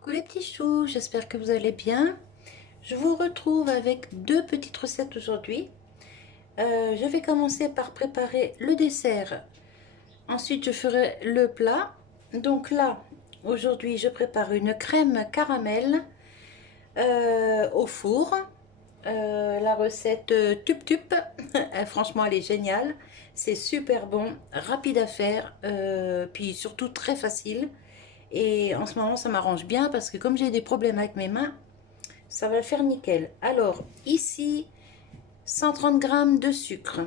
Coucou les petits choux, j'espère que vous allez bien. Je vous retrouve avec deux petites recettes aujourd'hui. Je vais commencer par préparer le dessert. Ensuite, je ferai le plat. Donc là, aujourd'hui, je prépare une crème caramel au four. La recette Tup Tup, franchement, elle est géniale. C'est super bon, rapide à faire, puis surtout très facile. Et en ce moment, ça m'arrange bien parce que comme j'ai des problèmes avec mes mains, ça va le faire nickel. Alors, ici, 130 g de sucre.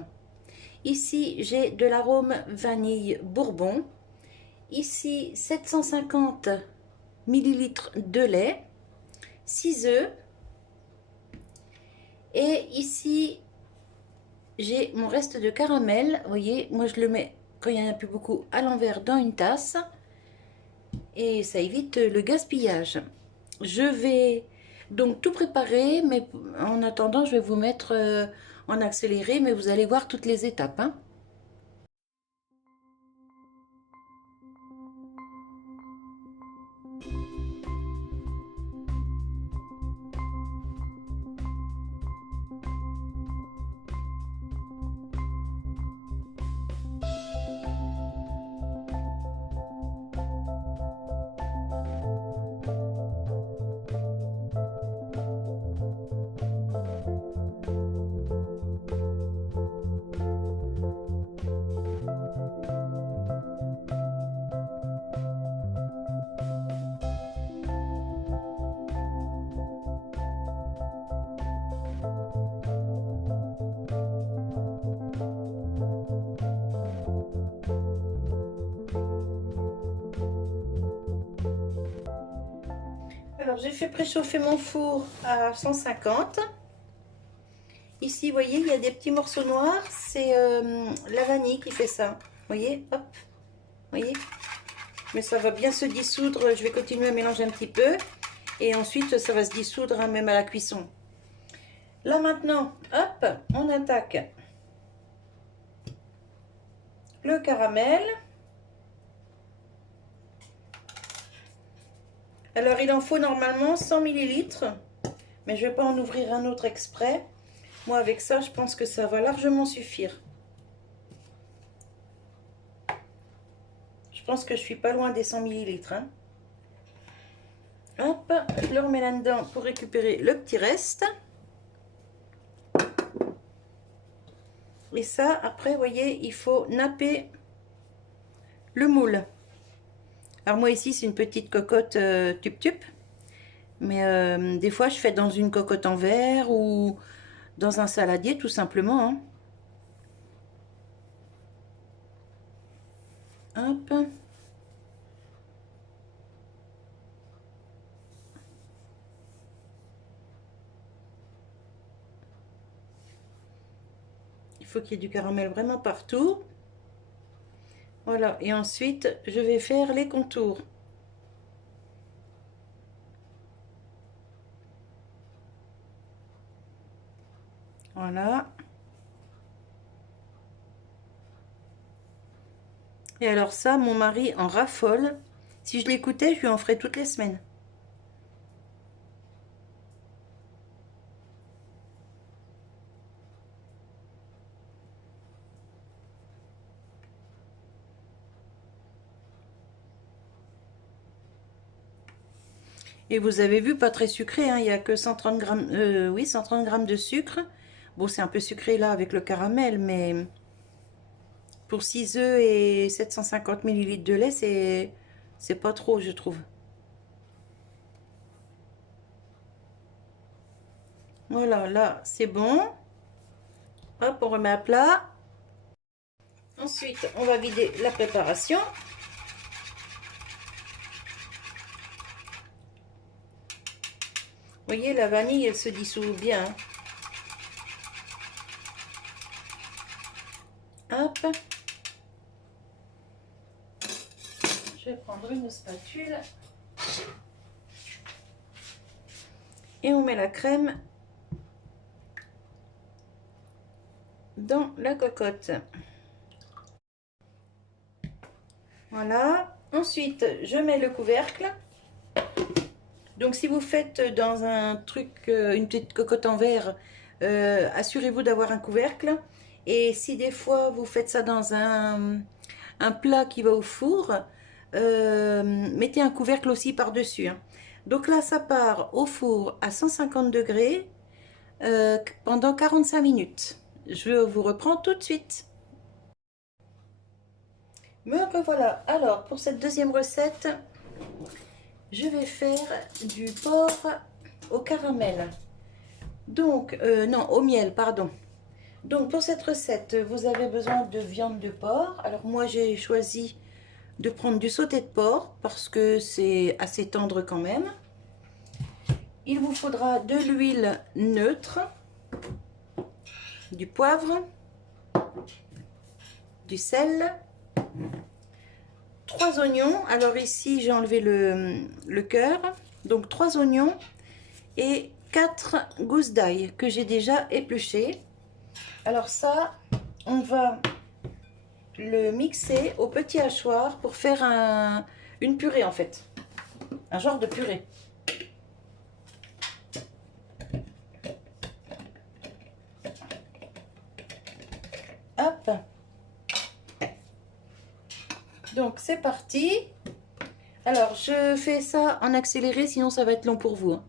Ici, j'ai de l'arôme vanille bourbon. Ici, 750 millilitres de lait, 6 œufs. Et ici, j'ai mon reste de caramel. Vous voyez, moi je le mets, quand il n'y en a plus beaucoup, à l'envers dans une tasse. Et ça évite le gaspillage. Je vais donc tout préparer, mais en attendant, je vais vous mettre en accéléré, mais vous allez voir toutes les étapes, hein. Alors, j'ai fait préchauffer mon four à 150. Ici, vous voyez, il y a des petits morceaux noirs. C'est la vanille qui fait ça. Vous voyez, hop, vous voyez. Mais ça va bien se dissoudre. Je vais continuer à mélanger un petit peu. Et ensuite, ça va se dissoudre, hein, même à la cuisson. Là, maintenant, hop, on attaque le caramel. Alors, il en faut normalement 100 millilitres. Mais je ne vais pas en ouvrir un autre exprès. Moi, avec ça, je pense que ça va largement suffire. Je pense que je suis pas loin des 100 millilitres. Hein. Hop, je le remets là-dedans pour récupérer le petit reste. Et ça, après, vous voyez, il faut napper le moule. Alors moi, ici, c'est une petite cocotte tup-tup. Mais des fois, je fais dans une cocotte en verre ou dans un saladier, tout simplement. Hein. Hop. Il faut qu'il y ait du caramel vraiment partout. Voilà, et ensuite, je vais faire les contours. Voilà. Et alors ça, mon mari en raffole. Si je l'écoutais, je lui en ferais toutes les semaines. Et vous avez vu, pas très sucré, hein, il n'y a que 130 grammes, oui, 130 grammes de sucre. Bon, c'est un peu sucré là avec le caramel, mais pour 6 œufs et 750 millilitres de lait, c'est pas trop, je trouve. Voilà, là, c'est bon. Hop, on remet à plat. Ensuite, on va vider la préparation. Vous voyez, la vanille, elle se dissout bien. Hop. Je vais prendre une spatule. Et on met la crème dans la cocotte. Voilà. Ensuite, je mets le couvercle. Donc si vous faites dans un truc, une petite cocotte en verre, assurez-vous d'avoir un couvercle. Et si des fois vous faites ça dans un plat qui va au four, mettez un couvercle aussi par-dessus, hein. Donc là, ça part au four à 150 degrés pendant 45 minutes. Je vous reprends tout de suite. Me revoilà. Alors, pour cette deuxième recette, je vais faire du porc au caramel. Donc, non, au miel, pardon. Donc, pour cette recette, vous avez besoin de viande de porc. Alors, moi, j'ai choisi de prendre du sauté de porc parce que c'est assez tendre quand même. Il vous faudra de l'huile neutre, du poivre, du sel, 3 oignons. Alors ici, j'ai enlevé le cœur. Donc 3 oignons et 4 gousses d'ail que j'ai déjà épluchées. Alors ça, on va le mixer au petit hachoir pour faire une purée en fait. Un genre de purée. Hop. Donc c'est parti. Alors je fais ça en accéléré, sinon ça va être long pour vous, hein.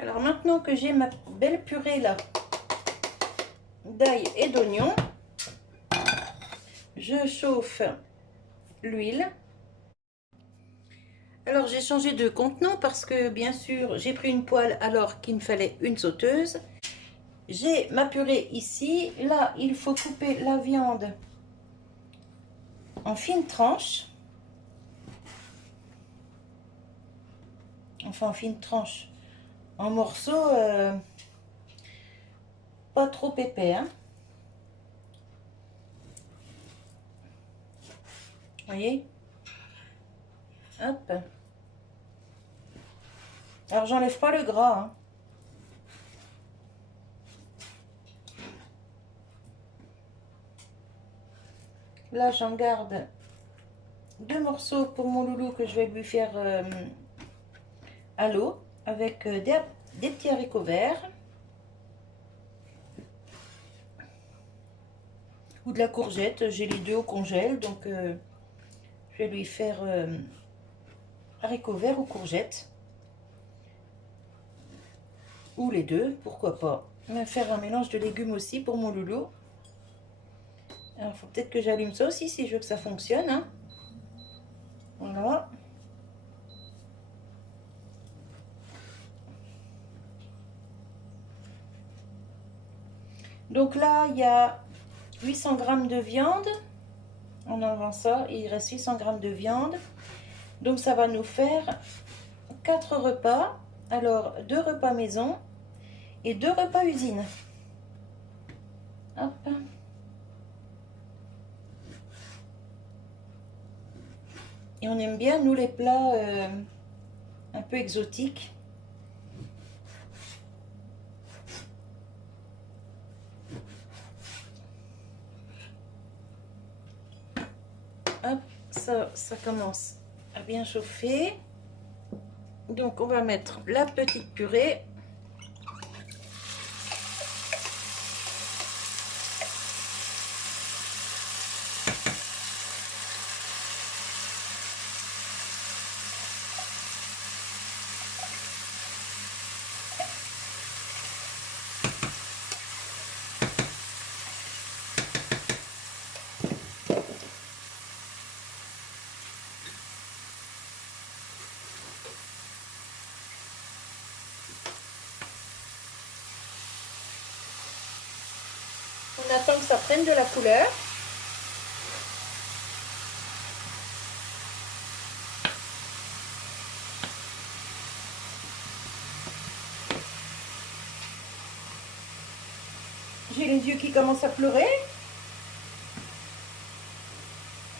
Alors maintenant que j'ai ma belle purée là d'ail et d'oignon, je chauffe l'huile. Alors j'ai changé de contenant parce que bien sûr j'ai pris une poêle alors qu'il me fallait une sauteuse. J'ai ma purée ici. Là il faut couper la viande en fines tranches. Enfin en fines tranches. En morceaux pas trop épais, hein. Voyez? Hop. Alors j'enlève pas le gras, hein. Là j'en garde 2 morceaux pour mon loulou que je vais lui faire à l'eau avec des petits haricots verts ou de la courgette. J'ai les deux au congèle, donc je vais lui faire haricots verts ou courgettes. Ou les deux, pourquoi pas. On va faire un mélange de légumes aussi pour mon loulou. Alors, il faut peut-être que j'allume ça aussi si je veux que ça fonctionne, hein. Voilà. Donc là, il y a 800 g de viande. En enlevant ça, il reste 800 g de viande. Donc ça va nous faire 4 repas. Alors, 2 repas maison et 2 repas usine. Hop. Et on aime bien, nous, les plats un peu exotiques. Hop, ça commence à bien chauffer. Donc, on va mettre la petite purée. On attend que ça prenne de la couleur. J'ai les yeux qui commencent à pleurer.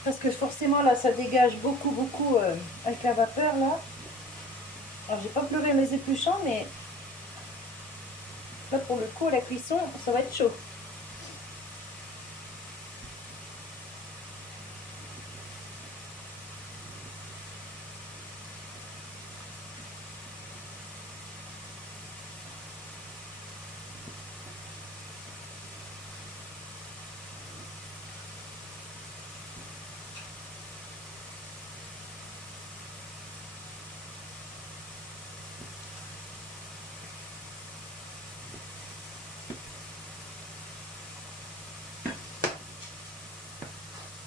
Parce que forcément là ça dégage beaucoup avec la vapeur là. Alors j'ai pas pleuré mes épluchants, mais là pour le coup à la cuisson ça va être chaud.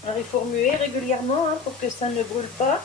Alors il faut remuer régulièrement hein, pour que ça ne brûle pas.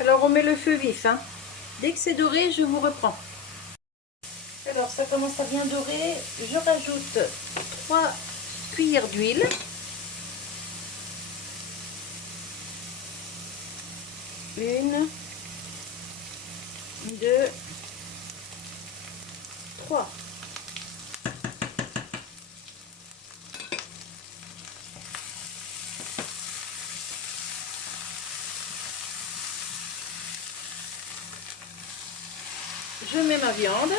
Alors on met le feu vif. Hein. Dès que c'est doré, je vous reprends. Alors ça commence à bien dorer. Je rajoute 3 cuillères d'huile. Une, 2, 3. Je mets ma viande.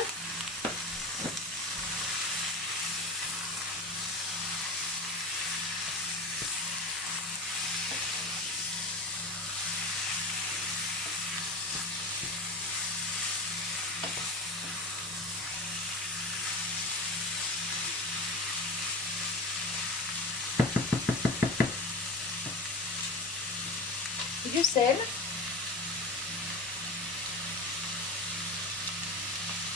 Du sel.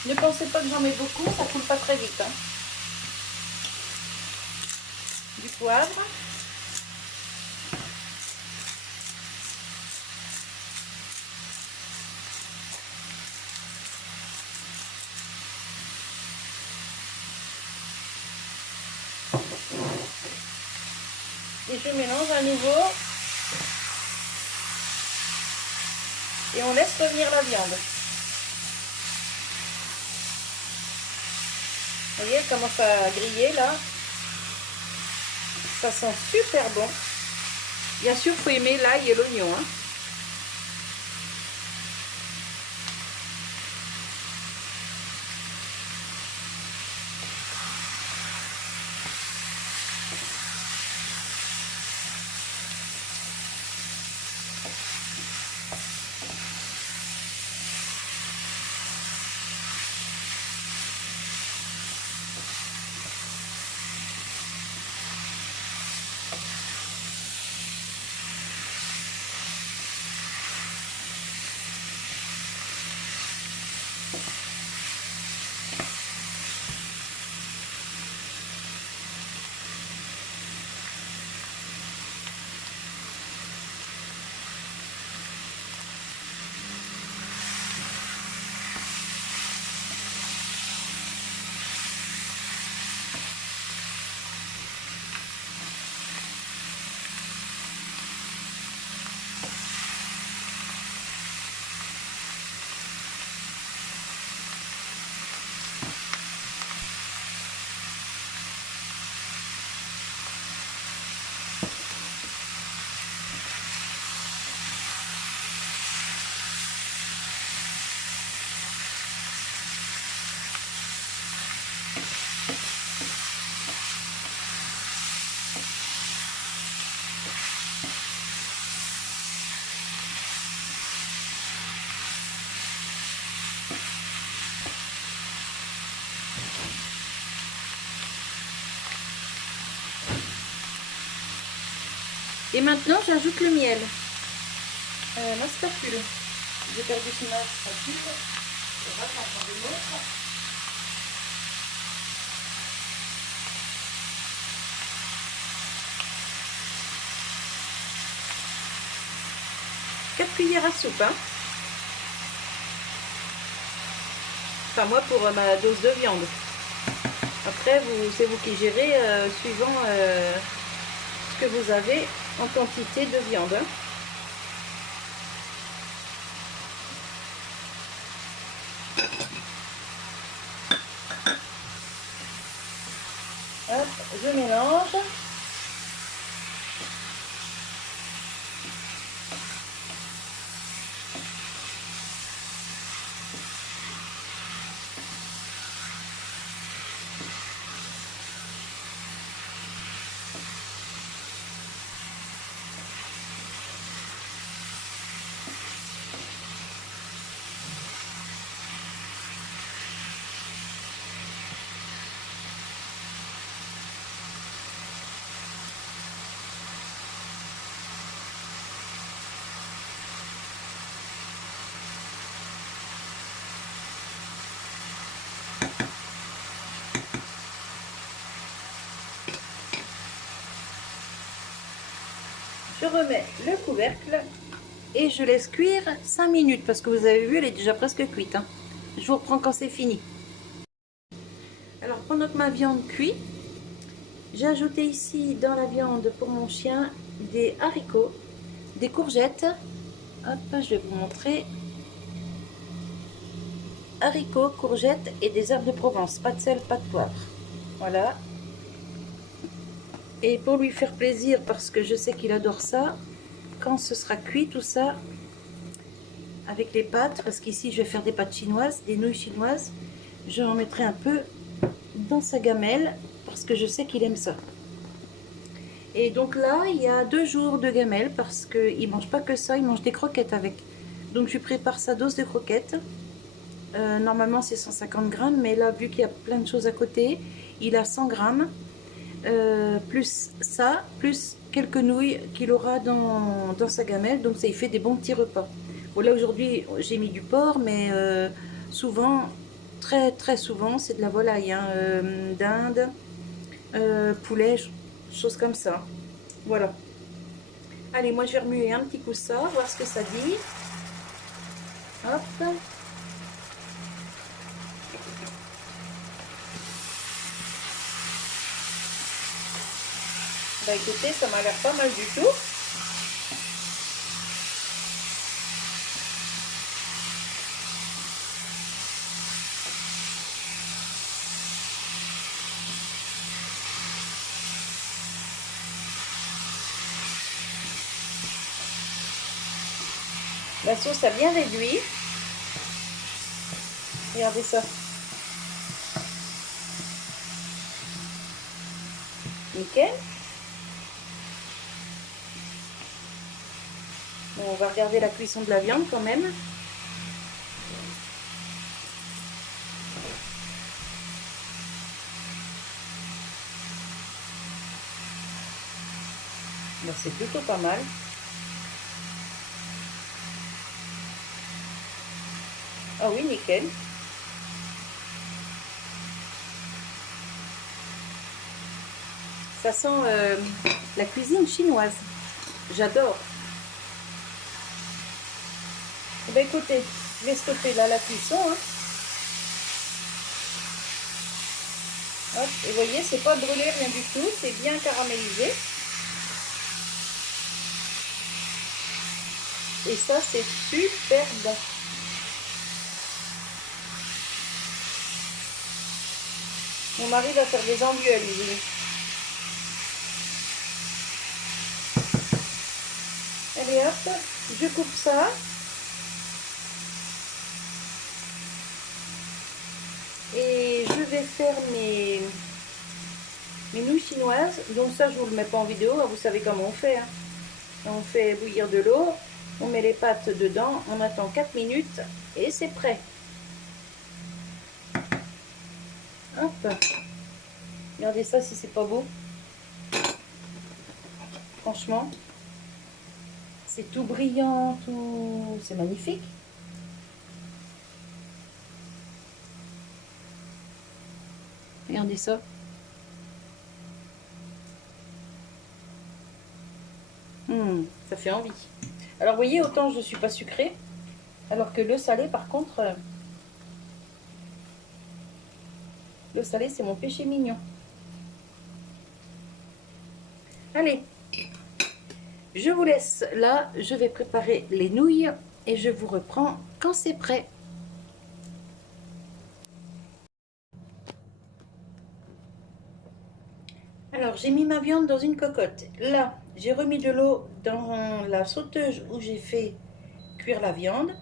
Ne pensez pas que j'en mets beaucoup, ça coule pas très vite. Hein. Du poivre. Et je mélange à nouveau. Et on laisse revenir la viande. Vous voyez, elle commence à griller là. Ça sent super bon. Bien sûr, il faut aimer l'ail et l'oignon. Hein. Et maintenant, j'ajoute le miel. Ma spatule. J'ai perdu ma spatule. Je vais en prendre une autre. Quatre cuillères à soupe. Hein. Enfin, moi, pour ma dose de viande. Après, c'est vous qui gérez suivant ce que vous avez en quantité de viande. Hein. Hop, je mélange. Je remets le couvercle et je laisse cuire 5 minutes parce que vous avez vu, elle est déjà presque cuite. Hein. Je vous reprends quand c'est fini. Alors, pendant que ma viande cuit, j'ai ajouté ici dans la viande pour mon chien des haricots, des courgettes. Hop, je vais vous montrer. Haricots, courgettes et des herbes de Provence. Pas de sel, pas de poivre. Voilà. Et pour lui faire plaisir, parce que je sais qu'il adore ça, quand ce sera cuit tout ça, avec les pâtes, parce qu'ici je vais faire des pâtes chinoises, des nouilles chinoises, je en mettrai un peu dans sa gamelle, parce que je sais qu'il aime ça. Et donc là, il y a 2 jours de gamelle, parce qu'il ne mange pas que ça, il mange des croquettes avec. Donc je prépare sa dose de croquettes. Normalement c'est 150 grammes, mais là, vu qu'il y a plein de choses à côté, il a 100 grammes. Plus ça, plus quelques nouilles qu'il aura dans sa gamelle, donc ça il fait des bons petits repas. Bon, là aujourd'hui j'ai mis du porc, mais souvent, très souvent, c'est de la volaille, hein, dinde, poulet, choses comme ça. Voilà. Allez, moi je vais remuer un petit coup ça, voir ce que ça dit. Hop. Bah écoutez, ça m'a l'air pas mal du tout. La sauce a bien réduit. Regardez ça. Nickel. Bon, on va regarder la cuisson de la viande quand même. Bon, c'est plutôt pas mal. Ah oui, nickel. Ça sent la cuisine chinoise. J'adore. Eh bien, écoutez, je vais stopper là la cuisson. Hein. Hop, et vous voyez, c'est pas brûlé, rien du tout. C'est bien caramélisé. Et ça, c'est super bon. Mon mari va faire des enduits à l'usine. Allez hop, je coupe ça. Et je vais faire mes nouilles chinoises. Donc ça, je ne vous le mets pas en vidéo, vous savez comment on fait. Hein. On fait bouillir de l'eau, on met les pâtes dedans, on attend 4 minutes et c'est prêt. Hop. Regardez ça si c'est pas beau. Franchement, C'est tout brillant, tout... C'est magnifique. Regardez ça. Ça fait envie. Alors, vous voyez, autant je ne suis pas sucrée, alors que le salé, par contre, le salé, c'est mon péché mignon. Allez, je vous laisse là. Je vais préparer les nouilles et je vous reprends quand c'est prêt. Alors, j'ai mis ma viande dans une cocotte. Là, j'ai remis de l'eau dans la sauteuse où j'ai fait cuire la viande.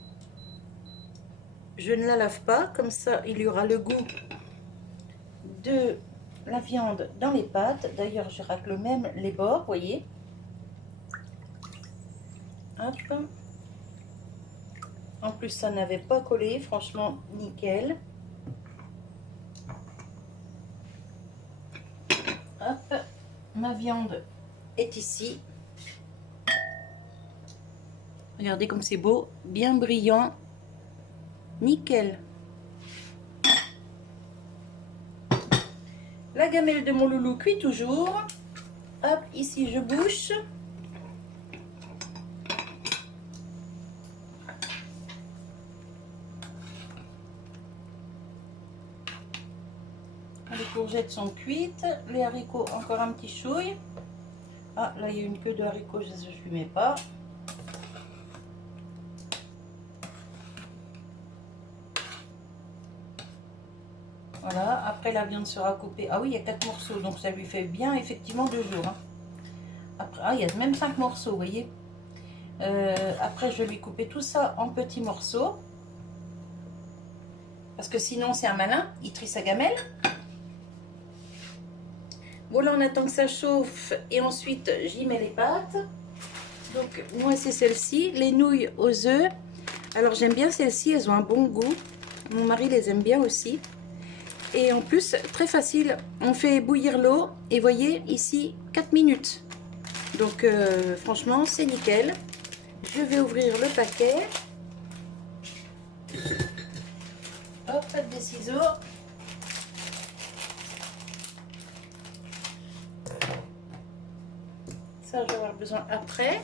Je ne la lave pas, comme ça, il y aura le goût de la viande dans les pâtes. D'ailleurs, je racle même les bords, vous voyez. Hop. En plus, ça n'avait pas collé, franchement, nickel. Hop, ma viande est ici. Regardez comme c'est beau, bien brillant, nickel. La gamelle de mon loulou cuit toujours. Hop, ici je bouche. Les courgettes sont cuites, les haricots encore un petit chouille. Ah, là il y a une queue de haricots, je ne lui mets pas. Voilà, après la viande sera coupée. Ah oui, il y a 4 morceaux, donc ça lui fait bien effectivement 2 jours. Hein. Après, ah, il y a même 5 morceaux, vous voyez. Après, je vais lui couper tout ça en petits morceaux. Parce que sinon, c'est un malin, il trie sa gamelle. Voilà, on attend que ça chauffe et ensuite j'y mets les pâtes. Donc moi c'est celle-ci, les nouilles aux œufs. Alors j'aime bien celles-ci, elles ont un bon goût. Mon mari les aime bien aussi. Et en plus, très facile, on fait bouillir l'eau et voyez ici 4 minutes. Donc franchement c'est nickel. Je vais ouvrir le paquet. Hop, des ciseaux. Ça, je vais avoir besoin après.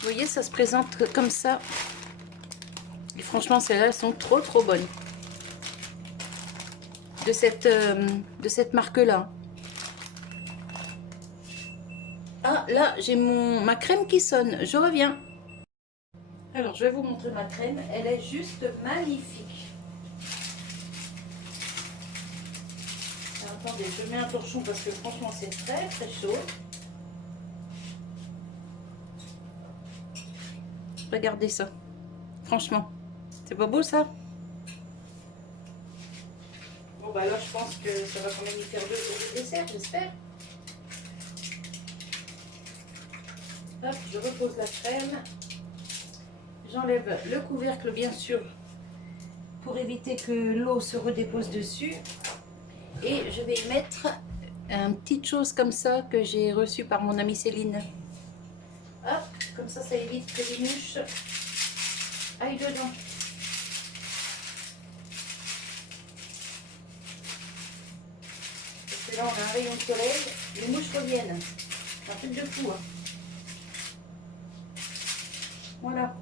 Vous voyez, ça se présente comme ça. Et franchement, celles-là, elles sont trop bonnes. De cette marque-là. Ah, là, j'ai ma crème qui sonne. Je reviens. Alors, je vais vous montrer ma crème. Elle est juste magnifique. Attendez, je mets un torchon parce que franchement c'est très chaud. Regardez ça. Franchement, c'est pas beau ça? Bon bah là je pense que ça va quand même y faire 2 jours de dessert, j'espère. Hop, je repose la crème. J'enlève le couvercle bien sûr pour éviter que l'eau se redépose dessus. Et je vais y mettre une petite chose comme ça que j'ai reçue par mon amie Céline. Hop, comme ça évite que les mouches aillent dedans. Parce que là on a un rayon de soleil, les mouches reviennent. C'est un truc de fou. Hein. Voilà.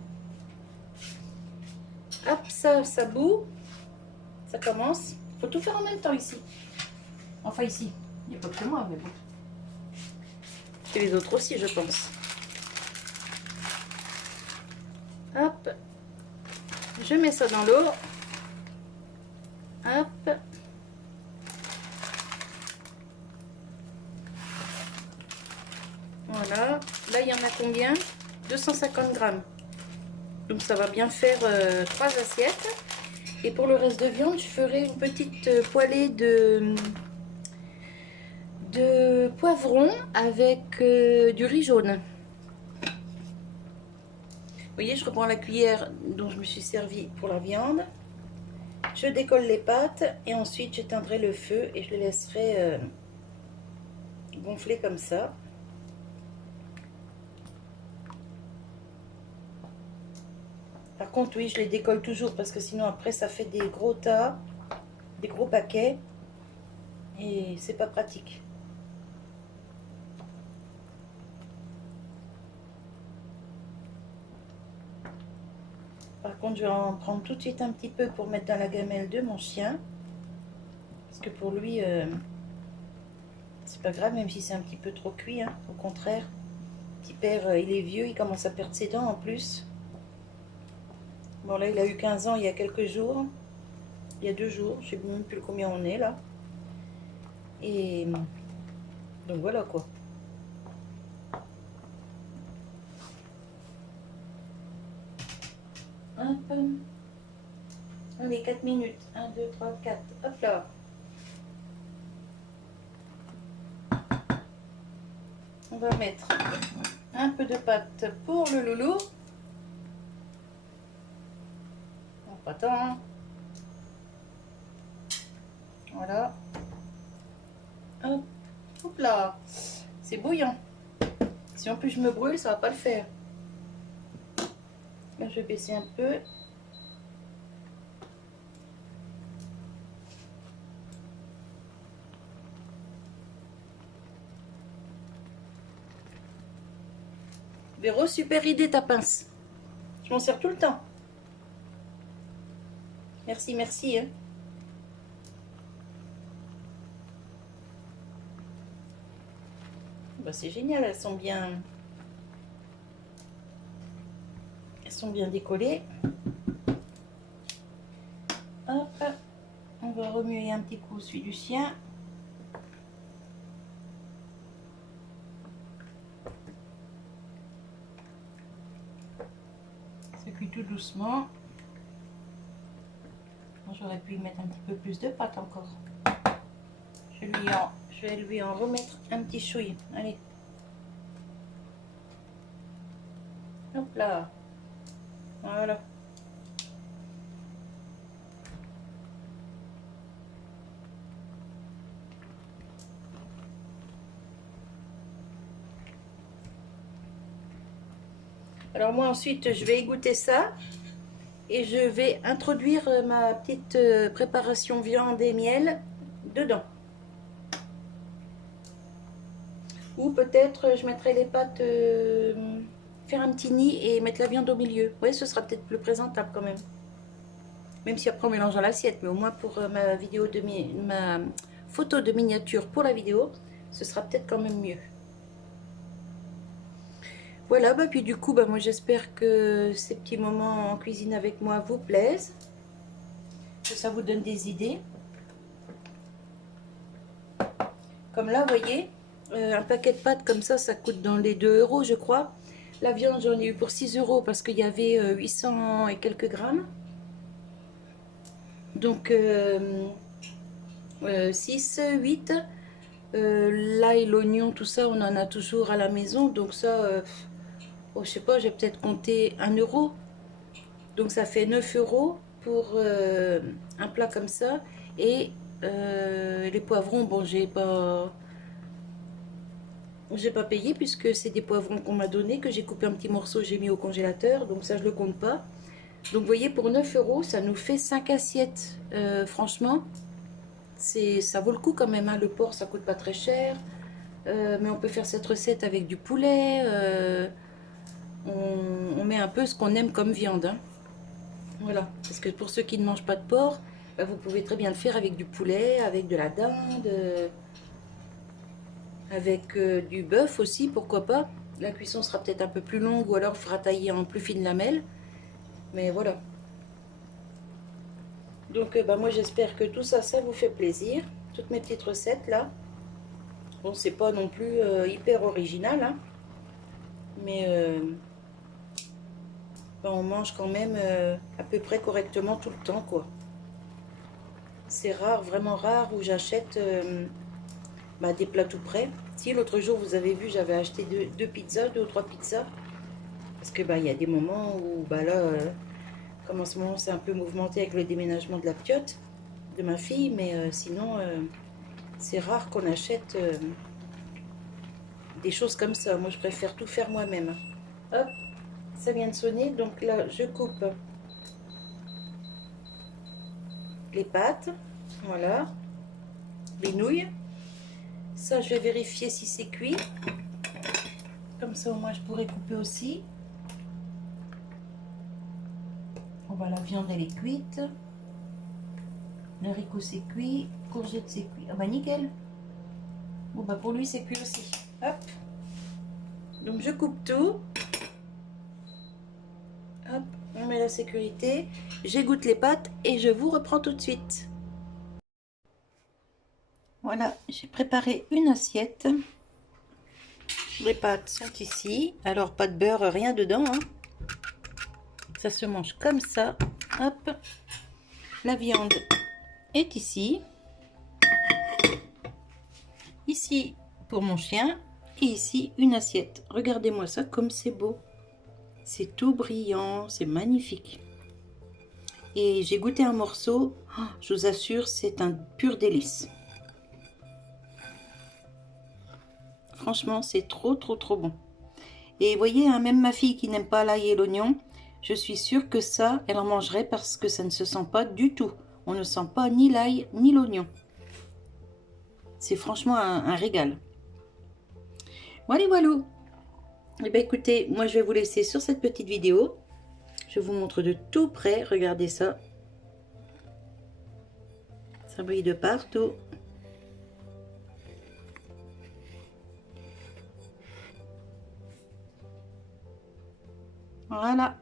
Hop, ça bout. Ça commence. Il faut tout faire en même temps ici. Enfin ici. Il n'y a pas que moi, mais bon. Et les autres aussi, je pense. Hop. Je mets ça dans l'eau. Hop. Voilà. Là, il y en a combien? 250 grammes. Donc, ça va bien faire 3 assiettes. Et pour le reste de viande, je ferai une petite poêlée de poivron avec du riz jaune. Vous voyez, je reprends la cuillère dont je me suis servi pour la viande. Je décolle les pâtes et ensuite j'éteindrai le feu et je les laisserai gonfler comme ça. Par contre, oui, je les décolle toujours parce que sinon après ça fait des gros tas, des gros paquets et c'est pas pratique. Par contre, je vais en prendre tout de suite un petit peu pour mettre dans la gamelle de mon chien. Parce que pour lui, c'est pas grave, même si c'est un petit peu trop cuit, hein, au contraire. Petit père, il est vieux, il commence à perdre ses dents en plus. Bon, là, il a eu 15 ans il y a quelques jours. Il y a 2 jours, je sais même plus combien on est là. Et donc voilà quoi. Hop. Allez, 4 minutes. 1, 2, 3, 4. Hop là. On va mettre un peu de pâte pour le loulou. Bon, pas tant, hein. Voilà. Hop, hop là. C'est bouillant. Si en plus je me brûle, ça va pas le faire. Là, je vais baisser un peu. Véro, super idée ta pince. Je m'en sers tout le temps. Merci, merci. Hein. Bah, c'est génial, elles sont bien décollées. Hop, on va remuer un petit coup celui du sien. Ça cuit tout doucement. J'aurais pu y mettre un petit peu plus de pâte encore. Je vais lui en remettre un petit chouille. Allez. Hop là. Voilà. Alors moi ensuite je vais égoutter ça et je vais introduire ma petite préparation viande et miel dedans. Ou peut-être je mettrai les pâtes, faire un petit nid et mettre la viande au milieu. Oui, ce sera peut-être plus présentable quand même. Même si après on mélange dans l'assiette, mais au moins pour ma vidéo ma photo de miniature pour la vidéo, ce sera peut-être quand même mieux. Voilà, bah puis du coup, bah moi j'espère que ces petits moments en cuisine avec moi vous plaisent, que ça vous donne des idées. Comme là, vous voyez, un paquet de pâtes comme ça coûte dans les 2 € je crois. La viande, j'en ai eu pour 6 € parce qu'il y avait 800 et quelques grammes. Donc 6, 8. L'ail, l'oignon, tout ça, on en a toujours à la maison. Donc ça, oh, je sais pas, j'ai peut-être compté 1 €. Donc ça fait 9 € pour un plat comme ça. Et les poivrons, bon, j'ai pas payé puisque c'est des poivrons qu'on m'a donné, que j'ai coupé un petit morceau, j'ai mis au congélateur. Donc ça, je le compte pas. Donc vous voyez, pour 9 €, ça nous fait 5 assiettes. Franchement, ça vaut le coup quand même. Hein. Le porc, ça coûte pas très cher. Mais on peut faire cette recette avec du poulet. On met un peu ce qu'on aime comme viande. Hein. Voilà. Parce que pour ceux qui ne mangent pas de porc, bah, vous pouvez très bien le faire avec du poulet, avec de la dinde, avec du bœuf aussi, pourquoi pas. La cuisson sera peut-être un peu plus longue ou alors il faudra tailler en plus fines lamelles. Mais voilà. Donc bah, moi j'espère que tout ça, ça vous fait plaisir. Toutes mes petites recettes là. Bon, c'est pas non plus hyper original, hein, mais ben, on mange quand même à peu près correctement tout le temps, quoi. C'est rare, vraiment rare, où j'achète bah, des plats tout prêts. Si l'autre jour, vous avez vu, j'avais acheté deux pizzas, 2 ou 3 pizzas, parce que bah, y a des moments où, bah là, comme en ce moment, c'est un peu mouvementé avec le déménagement de la piote de ma fille, mais sinon, c'est rare qu'on achète des choses comme ça. Moi, je préfère tout faire moi-même. Hop. Ça vient de sonner, donc là je coupe les pâtes. Voilà, les nouilles. Ça, je vais vérifier si c'est cuit. Comme ça, au moins, je pourrais couper aussi. On va la viande, elle est cuite. Le haricot, c'est cuit. Courgette, c'est cuit. Ah bah, nickel. Bon, bah, pour lui, c'est cuit aussi. Hop. Donc, je coupe tout. Hop, on met la sécurité. J'égoutte les pâtes et je vous reprends tout de suite. Voilà, j'ai préparé une assiette. Les pâtes sont ici. Alors, pas de beurre, rien dedans, hein. Ça se mange comme ça. Hop. La viande est ici. Ici pour mon chien. Et ici une assiette. Regardez-moi ça comme c'est beau. C'est tout brillant. C'est magnifique. Et j'ai goûté un morceau. Oh, je vous assure, c'est un pur délice. Franchement, c'est trop bon. Et vous voyez, hein, même ma fille qui n'aime pas l'ail et l'oignon, je suis sûre que ça, elle en mangerait parce que ça ne se sent pas du tout. On ne sent pas ni l'ail ni l'oignon. C'est franchement un régal. Voilà, voilà. Et bien écoutez, moi je vais vous laisser sur cette petite vidéo. Je vous montre de tout près. Regardez ça. Ça brille de partout. Voilà.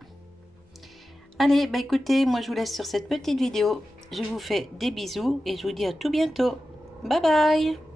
Allez, bah écoutez, moi je vous laisse sur cette petite vidéo. Je vous fais des bisous et je vous dis à tout bientôt. Bye bye.